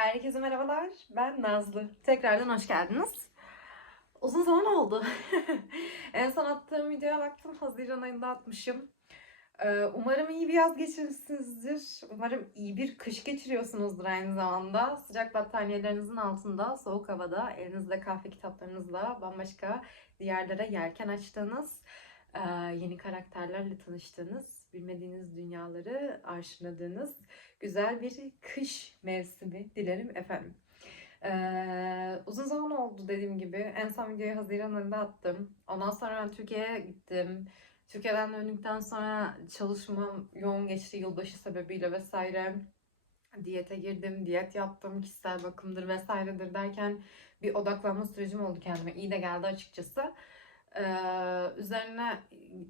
Herkese merhabalar. Ben Nazlı. Tekrardan hoş geldiniz. Uzun zaman oldu. en son attığım videoya baktım. Haziran ayında atmışım. Ee, Umarım iyi bir yaz geçirmişsinizdir. Umarım iyi bir kış geçiriyorsunuzdur aynı zamanda. Sıcak battaniyelerinizin altında, soğuk havada, elinizde kahve kitaplarınızla bambaşka diyarlara yelken açtığınız, e, yeni karakterlerle tanıştığınız, bilmediğiniz dünyaları arşınladığınız güzel bir kış mevsimi dilerim efendim. Ee, uzun zaman oldu dediğim gibi. En son videoyu Haziran ayında attım. Ondan sonra Türkiye'ye gittim. Türkiye'den döndükten sonra çalışmam yoğun geçti yılbaşı sebebiyle vesaire. Diyete girdim, diyet yaptım, kişisel bakımdır vesairedir derken bir odaklanma sürecim oldu kendime. İyi de geldi açıkçası. Ee, üzerine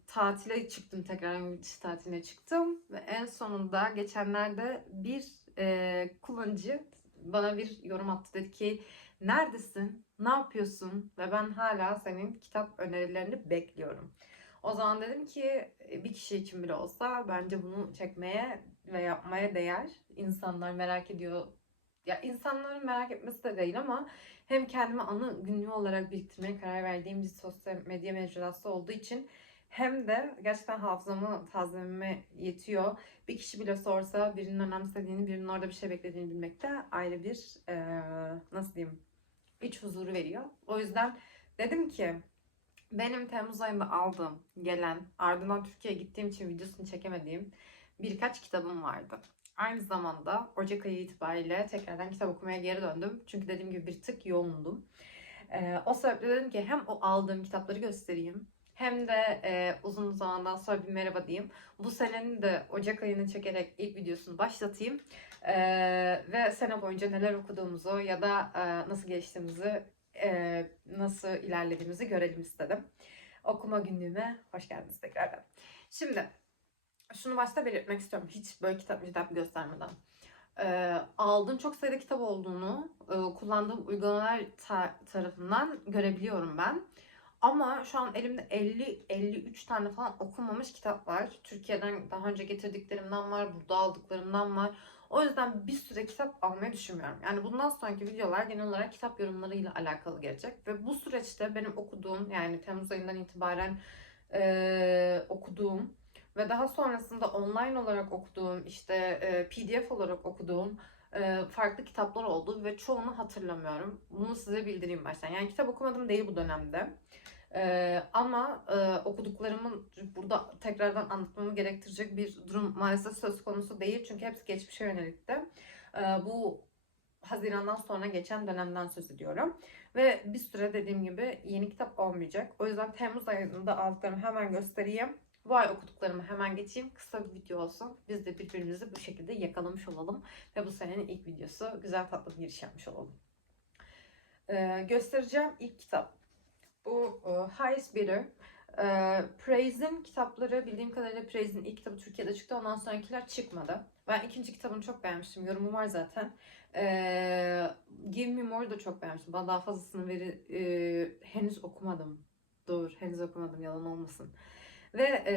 tatile çıktım tekrar yurt tatiline çıktım ve en sonunda geçenlerde bir e, kullanıcı bana bir yorum attı dedi ki neredesin ne yapıyorsun ve ben hala senin kitap önerilerini bekliyorum. O zaman dedim ki "E, bir kişi için bile olsa bence bunu çekmeye ve yapmaya değer. İnsanlar merak ediyor. Ya insanların merak etmesi de değil ama hem kendime anı günlüğü olarak biriktirmeye karar verdiğim bir sosyal medya mecrası olduğu için hem de gerçekten hafızamı tazelememe yetiyor. Bir kişi bile sorsa birinin önemsediğini, birinin orada bir şey beklediğini bilmek de ayrı bir eee, nasıl diyeyim iç huzuru veriyor. O yüzden dedim ki benim Temmuz ayında aldığım, gelen, ardından Türkiye'ye gittiğim için videosunu çekemediğim birkaç kitabım vardı. Aynı zamanda Ocak ayı itibariyle tekrardan kitap okumaya geri döndüm. Çünkü dediğim gibi bir tık yoğundum. Ee, o sebeple dedim ki hem o aldığım kitapları göstereyim hem de e, uzun zamandan sonra bir merhaba diyeyim. Bu senenin de Ocak ayını çekerek ilk videosunu başlatayım. Ee, ve sene boyunca neler okuduğumuzu ya da e, nasıl geliştiğimizi, e, nasıl ilerlediğimizi görelim istedim. Okuma günlüğüme hoş geldiniz tekrardan. Şimdi şunu başta belirtmek istiyorum. Hiç böyle kitap kitap göstermeden. Ee, aldığım çok sayıda kitap olduğunu e, kullandığım uygulamalar ta- tarafından görebiliyorum ben. Ama şu an elimde 50-53 tane falan okunmamış kitap var. Türkiye'den daha önce getirdiklerimden var, burada aldıklarımdan var. O yüzden bir süre kitap almayı düşünmüyorum. Yani bundan sonraki videolar genel olarak kitap yorumlarıyla alakalı gelecek. Ve bu süreçte benim okuduğum yani Temmuz ayından itibaren e, okuduğum ve daha sonrasında online olarak okuduğum işte e, PDF olarak okuduğum e, farklı kitaplar oldu ve çoğunu hatırlamıyorum. Bunu size bildireyim baştan. Yani kitap okumadım değil bu dönemde. E, ama e, okuduklarımın burada tekrardan anlatmamı gerektirecek bir durum maalesef söz konusu değil. Çünkü hepsi geçmişe yönelikti. E, bu Haziran'dan sonra geçen dönemden söz ediyorum. Ve bir süre dediğim gibi yeni kitap olmayacak. O yüzden Temmuz ayında aldıklarımı hemen göstereyim. Bu ay okuduklarımı hemen geçeyim. Kısa bir video olsun. Biz de birbirimizi bu şekilde yakalamış olalım. Ve bu senenin ilk videosu güzel tatlı bir giriş yapmış olalım. Ee, göstereceğim ilk kitap. Bu e, Highest Bidder. Ee, Praise'in kitapları bildiğim kadarıyla Praise'in ilk kitabı Türkiye'de çıktı. Ondan sonrakiler çıkmadı. Ben ikinci kitabını çok beğenmiştim. Yorumu var zaten. Ee, Give Me More'u da çok beğenmiştim. Bana daha fazlasını veri, e, henüz okumadım. Dur, henüz okumadım yalan olmasın. Ve e,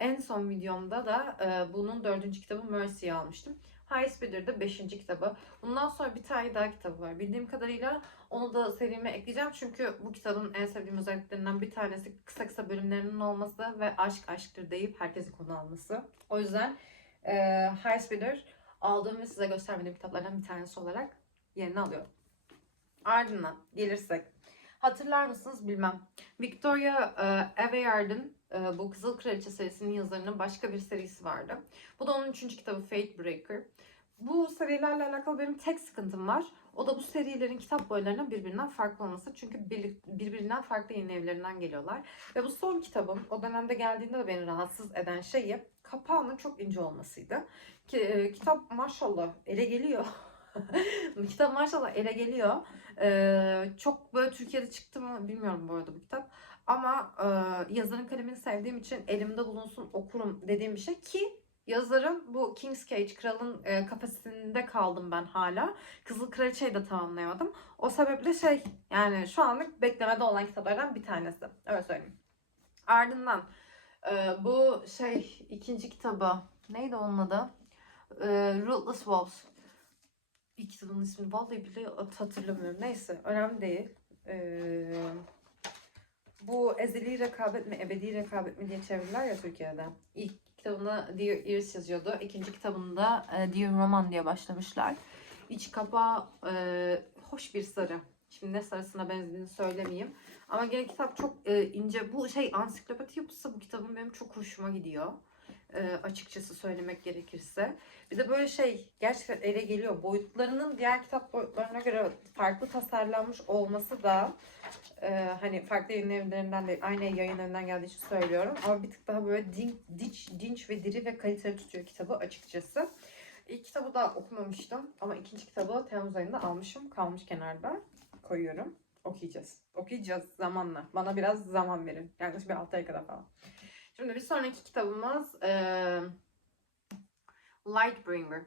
en son videomda da e, bunun dördüncü kitabı Mercy'yi almıştım. High Speeder'da beşinci kitabı. Bundan sonra bir tane daha kitabı var. Bildiğim kadarıyla onu da serime ekleyeceğim. Çünkü bu kitabın en sevdiğim özelliklerinden bir tanesi kısa kısa bölümlerinin olması ve aşk aşktır deyip herkesi konu alması. O yüzden e, High Speeder aldığım ve size göstermediğim kitaplardan bir tanesi olarak yerini alıyor. Ardından gelirsek. Hatırlar mısınız bilmem. Victoria e, Aveyard'ın e, bu Kızıl Kraliçe serisinin yazarının başka bir serisi vardı. Bu da onun üçüncü kitabı Fate Breaker. Bu serilerle alakalı benim tek sıkıntım var. O da bu serilerin kitap boylarının birbirinden farklı olması. Çünkü bir- birbirinden farklı yayın evlerinden geliyorlar. Ve bu son kitabım o dönemde geldiğinde de beni rahatsız eden şeyi kapağının çok ince olmasıydı. Ki, e, kitap maşallah ele geliyor. kitap maşallah ele geliyor. Ee, çok böyle Türkiye'de çıktı mı bilmiyorum bu arada bu kitap. Ama e, yazarın kalemini sevdiğim için elimde bulunsun okurum dediğim bir şey ki yazarın bu King's Cage kralın e, kafesinde kaldım ben hala. Kızıl Kraliçe'yi de tamamlayamadım. O sebeple şey yani şu anlık beklemede olan kitaplardan bir tanesi. Öyle söyleyeyim. Ardından e, bu şey ikinci kitabı neydi onun adı? E, Ruthless Wolves. İlk kitabın ismini vallahi bile hatırlamıyorum. Neyse önemli değil. Ee, bu ezeli rekabet mi, ebedi rekabet mi diye çevirdiler ya Türkiye'de. İlk kitabında Dear Iris yazıyordu. İkinci kitabında e, Dear Roman diye başlamışlar. İç kapağı e, hoş bir sarı. Şimdi ne sarısına benzediğini söylemeyeyim. Ama gene kitap çok e, ince. Bu şey ansiklopedi yapısı bu kitabın benim çok hoşuma gidiyor. E, açıkçası söylemek gerekirse. Bir de böyle şey gerçekten ele geliyor. Boyutlarının diğer kitap boyutlarına göre farklı tasarlanmış olması da e, hani farklı yayın evlerinden de aynı yayın evinden geldiği için söylüyorum. Ama bir tık daha böyle din, dinç, dinç ve diri ve kaliteli tutuyor kitabı açıkçası. İlk kitabı da okumamıştım ama ikinci kitabı Temmuz ayında almışım. Kalmış kenarda. Koyuyorum. Okuyacağız. Okuyacağız zamanla. Bana biraz zaman verin. Yaklaşık bir 6 ay kadar falan. Şimdi bir sonraki kitabımız eee Lightbringer.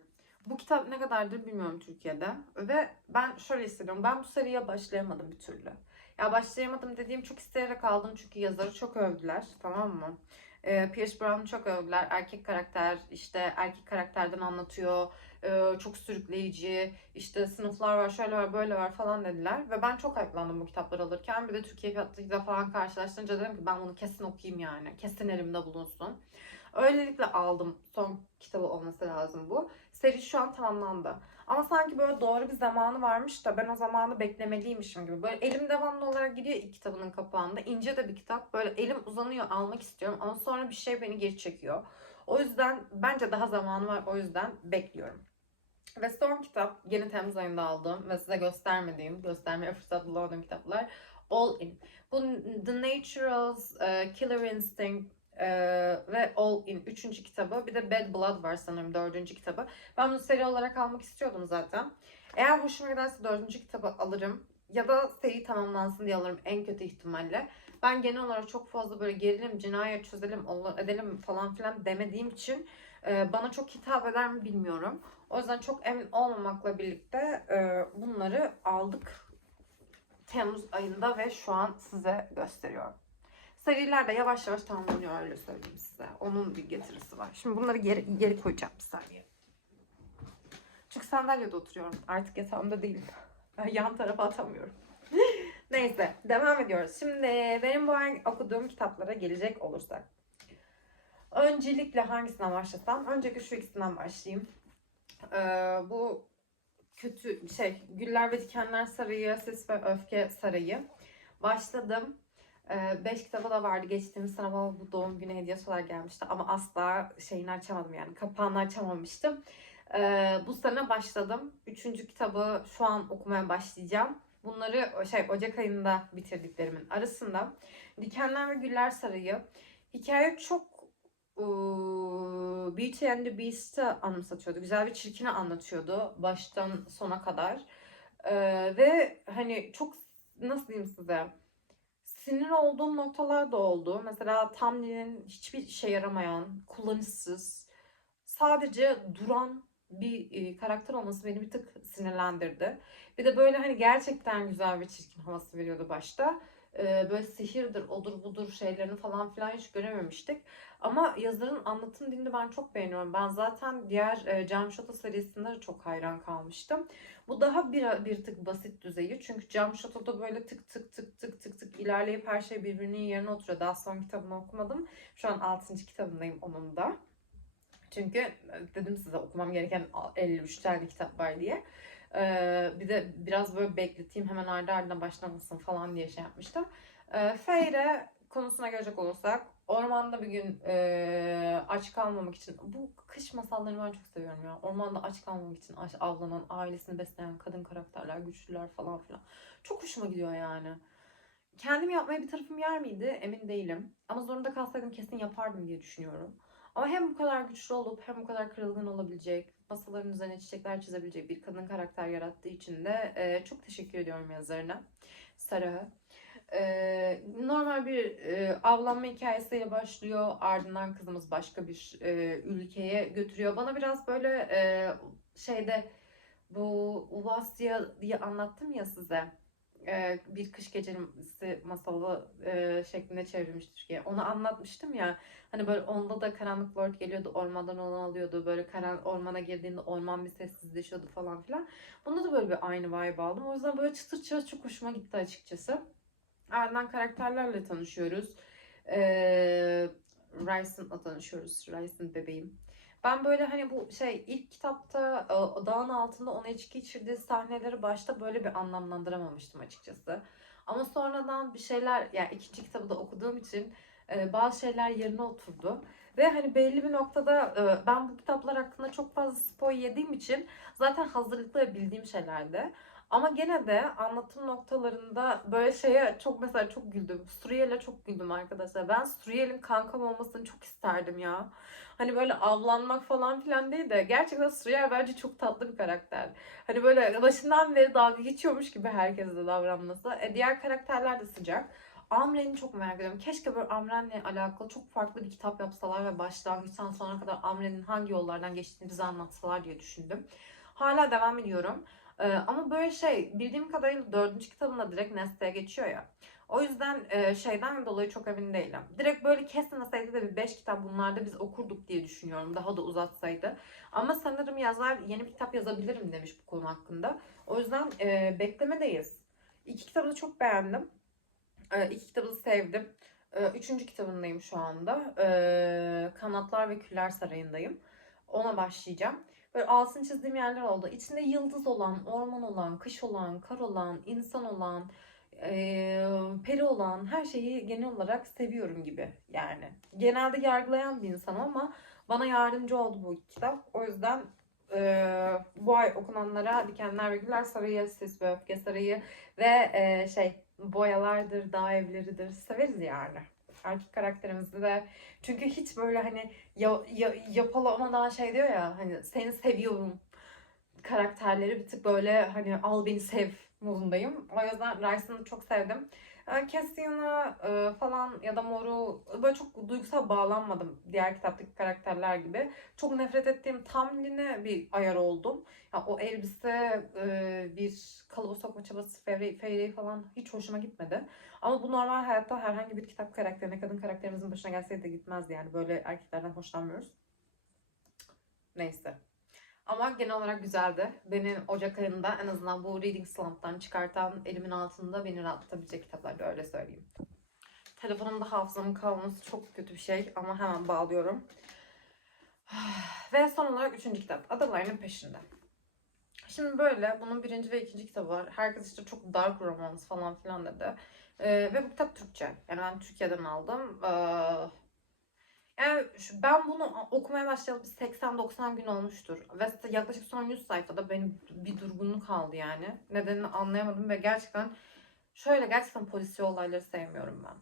Bu kitap ne kadardır bilmiyorum Türkiye'de. Ve ben şöyle hissediyorum. Ben bu seriye başlayamadım bir türlü. Ya başlayamadım dediğim çok isteyerek aldım çünkü yazarı çok övdüler. Tamam mı? Ee, Pierce Brown'u çok övdüler. Erkek karakter işte erkek karakterden anlatıyor. Ee, çok sürükleyici. işte sınıflar var şöyle var böyle var falan dediler. Ve ben çok hype'landım bu kitapları alırken. Bir de Türkiye fiyatıyla falan karşılaştırınca dedim ki ben bunu kesin okuyayım yani. Kesin elimde bulunsun. Öylelikle aldım. Son kitabı olması lazım bu. Seri şu an tamamlandı. Ama sanki böyle doğru bir zamanı varmış da ben o zamanı beklemeliymişim gibi. Böyle elim devamlı olarak gidiyor ilk kitabının kapağında. İnce de bir kitap. Böyle elim uzanıyor almak istiyorum ama sonra bir şey beni geri çekiyor. O yüzden bence daha zamanı var. O yüzden bekliyorum. Ve son kitap yeni Temmuz ayında aldığım ve size göstermediğim, göstermeye fırsat bulamadığım kitaplar All In. Bu The Naturals, uh, Killer Instinct, ee, ve All In üçüncü kitabı. Bir de Bad Blood var sanırım dördüncü kitabı. Ben bunu seri olarak almak istiyordum zaten. Eğer hoşuma giderse dördüncü kitabı alırım. Ya da seri tamamlansın diye alırım en kötü ihtimalle. Ben genel olarak çok fazla böyle gerilim, cinayet çözelim, edelim falan filan demediğim için e, bana çok hitap eder mi bilmiyorum. O yüzden çok emin olmamakla birlikte e, bunları aldık Temmuz ayında ve şu an size gösteriyorum. Seriler de yavaş yavaş tamamlanıyor öyle söyleyeyim size. Onun bir getirisi var. Şimdi bunları geri, geri koyacağım bir saniye. Çünkü sandalyede oturuyorum. Artık yatağımda değilim. Ben yan tarafa atamıyorum. Neyse devam ediyoruz. Şimdi benim bu ay okuduğum kitaplara gelecek olursak. Öncelikle hangisinden başlasam? Öncelikle şu ikisinden başlayayım. Ee, bu kötü şey Güller ve Dikenler Sarayı, Ses ve Öfke Sarayı. Başladım. 5 kitabı da vardı. Geçtiğimiz sene bana bu doğum günü hediyesi olarak gelmişti. Ama asla şeyini açamadım yani. Kapağını açamamıştım. Ee, bu sene başladım. Üçüncü kitabı şu an okumaya başlayacağım. Bunları şey Ocak ayında bitirdiklerimin arasında. Dikenler ve Güller Sarayı. Hikaye çok Beauty and the Beast'ı anımsatıyordu. Güzel bir çirkini anlatıyordu baştan sona kadar. Ee, ve hani çok nasıl diyeyim size sinir olduğum noktalar da oldu. Mesela Tamlin'in hiçbir işe yaramayan, kullanışsız, sadece duran bir e, karakter olması beni bir tık sinirlendirdi. Bir de böyle hani gerçekten güzel bir çirkin havası veriyordu başta. E, böyle sihirdir, odur budur şeylerini falan filan hiç görememiştik. Ama yazarın anlatım dilini ben çok beğeniyorum. Ben zaten diğer e, Cam Şoto serisinde de çok hayran kalmıştım. Bu daha bir, bir tık basit düzeyi. Çünkü Cam Şoto'da böyle tık tık tık tık tık tık ilerleyip her şey birbirinin yerine oturuyor. Daha son kitabını okumadım. Şu an 6. kitabındayım onun da. Çünkü e, dedim size okumam gereken 53 tane kitap var diye. Ee, bir de biraz böyle bekleteyim hemen ardı ardına başlamasın falan diye şey yapmıştım. Ee, Feyre konusuna gelecek olursak ormanda bir gün e, aç kalmamak için bu kış masallarını ben çok seviyorum ya. Ormanda aç kalmamak için aç, avlanan, ailesini besleyen kadın karakterler, güçlüler falan filan. Çok hoşuma gidiyor yani. Kendim yapmaya bir tarafım yer miydi emin değilim. Ama zorunda kalsaydım kesin yapardım diye düşünüyorum. Ama hem bu kadar güçlü olup hem bu kadar kırılgan olabilecek, masaların üzerine çiçekler çizebilecek bir kadın karakter yarattığı için de e, çok teşekkür ediyorum yazarına. Sarah'a. E, normal bir e, avlanma hikayesiyle başlıyor. Ardından kızımız başka bir e, ülkeye götürüyor. Bana biraz böyle e, şeyde bu Uvasya diye anlattım ya size. E, bir kış gecesi masalı e, şeklinde çevrilmiş Türkiye. Onu anlatmıştım ya. Hani böyle onda da karanlık lord geliyordu ormandan onu alıyordu. Böyle karan ormana girdiğinde orman bir sessizleşiyordu falan filan. Bunda da böyle bir aynı vibe aldım. O yüzden böyle çıtır çıtır çok hoşuma gitti açıkçası. Ardından karakterlerle tanışıyoruz. Ee, Rice'ınla tanışıyoruz. Rice'ın bebeğim. Ben böyle hani bu şey ilk kitapta e, dağın altında ona içki içirdiği sahneleri başta böyle bir anlamlandıramamıştım açıkçası. Ama sonradan bir şeyler yani ikinci kitabı da okuduğum için e, bazı şeyler yerine oturdu. Ve hani belli bir noktada e, ben bu kitaplar hakkında çok fazla spoil yediğim için zaten hazırlıklı bildiğim şeylerdi. Ama gene de anlatım noktalarında böyle şeye çok mesela çok güldüm. Suriel'e çok güldüm arkadaşlar. Ben Suriel'in kankam olmasını çok isterdim ya. Hani böyle avlanmak falan filan değil de gerçekten Suriel bence çok tatlı bir karakter. Hani böyle başından beri dalga geçiyormuş gibi herkesle davranması. E, diğer karakterler de sıcak. Amren'i çok merak ediyorum. Keşke böyle Amren'le alakalı çok farklı bir kitap yapsalar ve başlangıçtan sonuna kadar Amren'in hangi yollardan geçtiğini bize anlatsalar diye düşündüm. Hala devam ediyorum. Ee, ama böyle şey bildiğim kadarıyla dördüncü kitabında direkt Neste'ye geçiyor ya. O yüzden e, şeyden dolayı çok emin değilim. Direkt böyle kesmeseydi de bir 5 kitap bunlarda biz okurduk diye düşünüyorum. Daha da uzatsaydı. Ama sanırım yazar yeni bir kitap yazabilirim demiş bu konu hakkında. O yüzden e, beklemedeyiz. İki kitabı da çok beğendim. E, iki kitabı da sevdim. E, üçüncü kitabındayım şu anda. E, Kanatlar ve Küller Sarayı'ndayım. Ona başlayacağım. Böyle altını çizdiğim yerler oldu. İçinde yıldız olan, orman olan, kış olan, kar olan, insan olan, eee, peri olan her şeyi genel olarak seviyorum gibi yani. Genelde yargılayan bir insanım ama bana yardımcı oldu bu kitap. O yüzden eee, bu ay okunanlara Dikenler ve Güller Sarayı, Sis ve Öfke Sarayı ve eee, şey boyalardır, dağ evleridir severiz yani. Erkek karakterimizi de çünkü hiç böyle hani ya, ya, yapalamadan şey diyor ya hani seni seviyorum karakterleri bir tık böyle hani al beni sev modundayım. O yüzden Rice'ını çok sevdim. E, Cassian'ı e, falan ya da Mor'u böyle çok duygusal bağlanmadım diğer kitaptaki karakterler gibi. Çok nefret ettiğim Tamlin'e bir ayar oldum. Ya, o elbise, e, bir kalıba sokma çabası, fevri falan hiç hoşuma gitmedi. Ama bu normal hayatta herhangi bir kitap karakterine, kadın karakterimizin başına gelseydi de gitmezdi yani. Böyle erkeklerden hoşlanmıyoruz. Neyse. Ama genel olarak güzeldi. Beni Ocak ayında en azından bu Reading Slump'tan çıkartan elimin altında beni rahatlatabilecek kitaplardı öyle söyleyeyim. Telefonumda hafızamın kalması çok kötü bir şey ama hemen bağlıyorum. Ve son olarak üçüncü kitap. Adalarının Peşinde. Şimdi böyle bunun birinci ve ikinci kitabı var. Herkes işte çok dark romance falan filan dedi. Ee, ve bu kitap Türkçe. Yani ben Türkiye'den aldım. Ee, yani ben bunu okumaya başlayalı bir 80-90 gün olmuştur. Ve yaklaşık son 100 sayfada benim bir durgunluk aldı yani. Nedenini anlayamadım ve gerçekten şöyle gerçekten polisiye olayları sevmiyorum ben.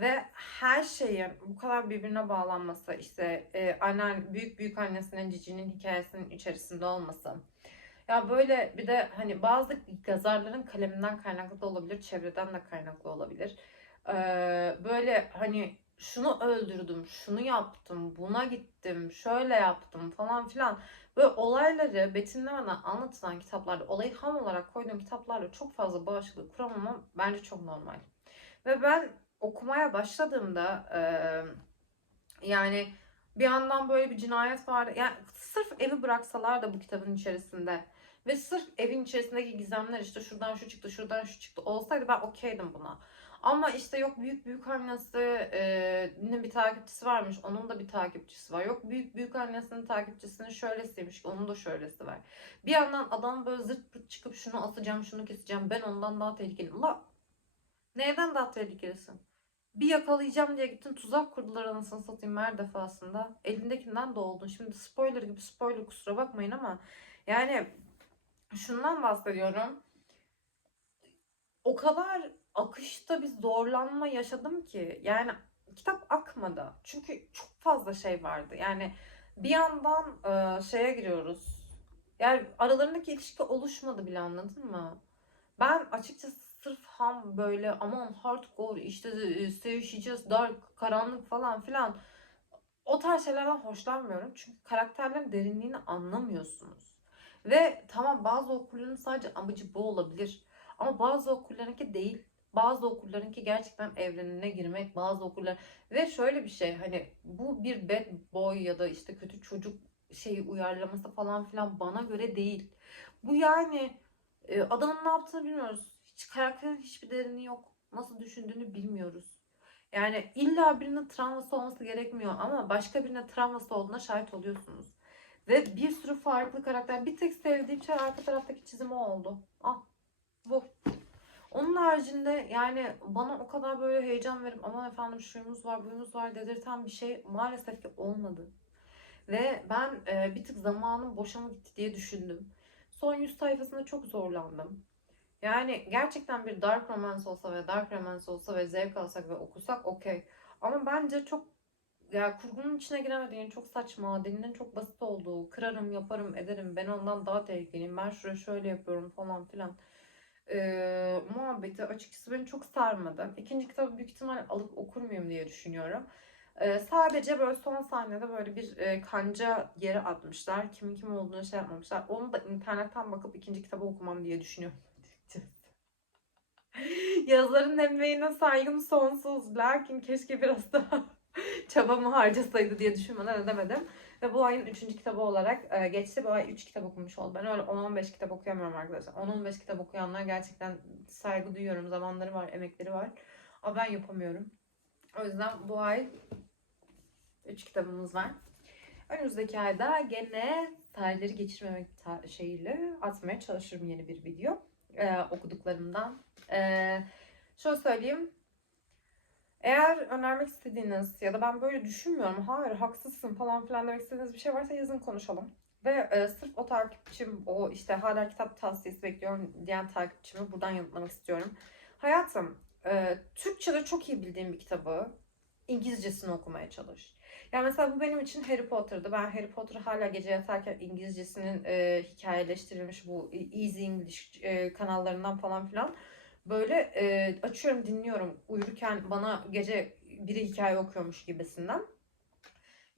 Ve her şeyin bu kadar birbirine bağlanması işte e, annen, büyük büyük annesinin Cici'nin hikayesinin içerisinde olması. Ya böyle bir de hani bazı yazarların kaleminden kaynaklı da olabilir, çevreden de kaynaklı olabilir. Ee, böyle hani şunu öldürdüm, şunu yaptım, buna gittim, şöyle yaptım falan filan. Böyle olayları betimlemeden anlatılan kitaplarda, olayı ham olarak koyduğum kitaplarla çok fazla bağışıklık kuramamam bence çok normal. Ve ben okumaya başladığımda e, yani bir yandan böyle bir cinayet vardı. Yani sırf evi bıraksalar da bu kitabın içerisinde ve sırf evin içerisindeki gizemler işte şuradan şu çıktı, şuradan şu çıktı olsaydı ben okeydim buna. Ama işte yok büyük büyük annesinin bir takipçisi varmış. Onun da bir takipçisi var. Yok büyük büyük annesinin takipçisinin şöylesiymiş. Onun da şöylesi var. Bir yandan adam böyle zırt pırt çıkıp şunu asacağım, şunu keseceğim. Ben ondan daha tehlikeliyim. La neyden daha tehlikelisin? Bir yakalayacağım diye gittin tuzak kurdular anasını satayım her defasında. Elindekinden de oldun. Şimdi spoiler gibi spoiler kusura bakmayın ama yani şundan bahsediyorum. O kadar akışta bir zorlanma yaşadım ki yani kitap akmadı. Çünkü çok fazla şey vardı. Yani bir yandan e, şeye giriyoruz. Yani aralarındaki ilişki oluşmadı bile anladın mı? Ben açıkçası sırf ham böyle aman hardcore işte e, sevişeceğiz dark karanlık falan filan o tarz şeylerden hoşlanmıyorum. Çünkü karakterlerin derinliğini anlamıyorsunuz. Ve tamam bazı okurların sadece amacı bu olabilir. Ama bazı okullarınki değil. Bazı okullarınki gerçekten evrenine girmek, bazı okullar ve şöyle bir şey hani bu bir bad boy ya da işte kötü çocuk şeyi uyarlaması falan filan bana göre değil. Bu yani e, adamın ne yaptığını bilmiyoruz. Hiç karakterin hiçbir derinliği yok. Nasıl düşündüğünü bilmiyoruz. Yani illa birinin travması olması gerekmiyor ama başka birine travması olduğuna şahit oluyorsunuz. Ve bir sürü farklı karakter. Bir tek sevdiğim şey arka taraftaki çizimi oldu. Ah bu. Onun haricinde yani bana o kadar böyle heyecan verip aman efendim şuyumuz var buyumuz var dedirten bir şey maalesef ki olmadı. Ve ben e, bir tık zamanım boşa mı gitti diye düşündüm. Son 100 sayfasında çok zorlandım. Yani gerçekten bir dark romance olsa ve dark romance olsa ve zevk alsak ve okusak okey. Ama bence çok ya kurgunun içine giremediğin çok saçma, dilinin çok basit olduğu, kırarım, yaparım, ederim, ben ondan daha tehlikeliyim, ben şuraya şöyle yapıyorum falan filan. Ee, muhabbeti açıkçası beni çok sarmadı. İkinci kitabı büyük ihtimal alıp okur muyum diye düşünüyorum. Ee, sadece böyle son sahnede böyle bir e, kanca yeri atmışlar. Kimin kim olduğunu şey yapmamışlar. Onu da internetten bakıp ikinci kitabı okumam diye düşünüyorum. Yazarın emeğine saygım sonsuz. Lakin keşke biraz daha çabamı harcasaydı diye düşünmeden edemedim. Ve bu ayın 3. kitabı olarak e, geçti. Bu ay 3 kitap okumuş oldum. Ben öyle 10-15 kitap okuyamıyorum arkadaşlar. 10-15 kitap okuyanlar gerçekten saygı duyuyorum. Zamanları var, emekleri var. Ama ben yapamıyorum. O yüzden bu ay 3 kitabımız var. Önümüzdeki ayda gene tarihleri geçirmemek şeyiyle atmaya çalışırım yeni bir video. Ee, okuduklarımdan. Ee, şöyle söyleyeyim. Eğer önermek istediğiniz ya da ben böyle düşünmüyorum, hayır haksızsın falan filan demek istediğiniz bir şey varsa yazın konuşalım. Ve e, sırf o takipçim, o işte hala kitap tavsiyesi bekliyorum diyen takipçimi buradan yanıtlamak istiyorum. Hayatım, e, Türkçe'de çok iyi bildiğim bir kitabı İngilizcesini okumaya çalış. Yani mesela bu benim için Harry Potter'dı. Ben Harry Potter'ı hala gece yatarken İngilizcesinin e, hikayeleştirilmiş bu Easy English e, kanallarından falan filan böyle e, açıyorum dinliyorum uyurken bana gece biri hikaye okuyormuş gibisinden.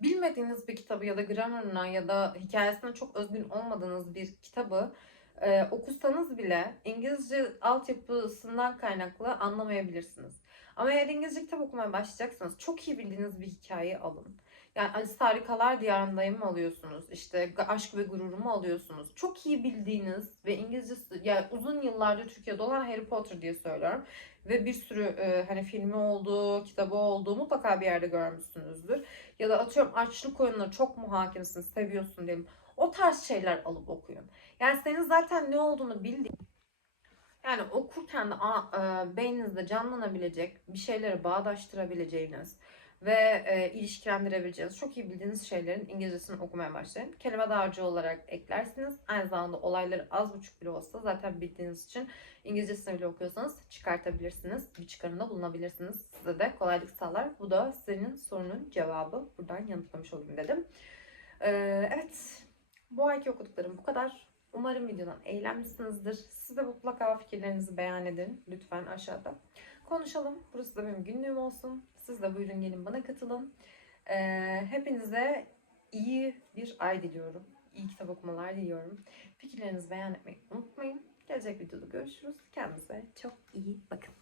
Bilmediğiniz bir kitabı ya da grammarına ya da hikayesine çok özgün olmadığınız bir kitabı e, okusanız bile İngilizce altyapısından kaynaklı anlamayabilirsiniz. Ama eğer İngilizce kitap okumaya başlayacaksanız çok iyi bildiğiniz bir hikaye alın. Yani Alice Harikalar Diyarındayım alıyorsunuz? İşte Aşk ve Gururumu alıyorsunuz. Çok iyi bildiğiniz ve İngilizce yani uzun yıllardır Türkiye'de olan Harry Potter diye söylüyorum. Ve bir sürü e, hani filmi olduğu, kitabı olduğu mutlaka bir yerde görmüşsünüzdür. Ya da atıyorum açlık oyununa çok mu hakimsin, seviyorsun diyelim. O tarz şeyler alıp okuyun. Yani senin zaten ne olduğunu bildiğin yani okurken de a, e, beyninizde canlanabilecek bir şeyleri bağdaştırabileceğiniz ve e, ilişkilendirebileceğiniz çok iyi bildiğiniz şeylerin İngilizcesini okumaya başlayın. Kelime dağarcığı olarak eklersiniz. Aynı zamanda olayları az buçuk bile olsa zaten bildiğiniz için İngilizcesini bile okuyorsanız çıkartabilirsiniz. Bir çıkarımda bulunabilirsiniz. Size de kolaylık sağlar. Bu da senin sorunun cevabı. Buradan yanıtlamış olayım dedim. E, evet. Bu ayki okuduklarım bu kadar. Umarım videodan eğlenmişsinizdir. Siz de mutlaka fikirlerinizi beyan edin. Lütfen aşağıda. Konuşalım. Burası da benim günlüğüm olsun. Siz de buyurun gelin bana katılın. Ee, hepinize iyi bir ay diliyorum. İyi kitap okumalar diliyorum. Fikirlerinizi beyan etmeyi unutmayın. Gelecek videoda görüşürüz. Kendinize çok iyi bakın.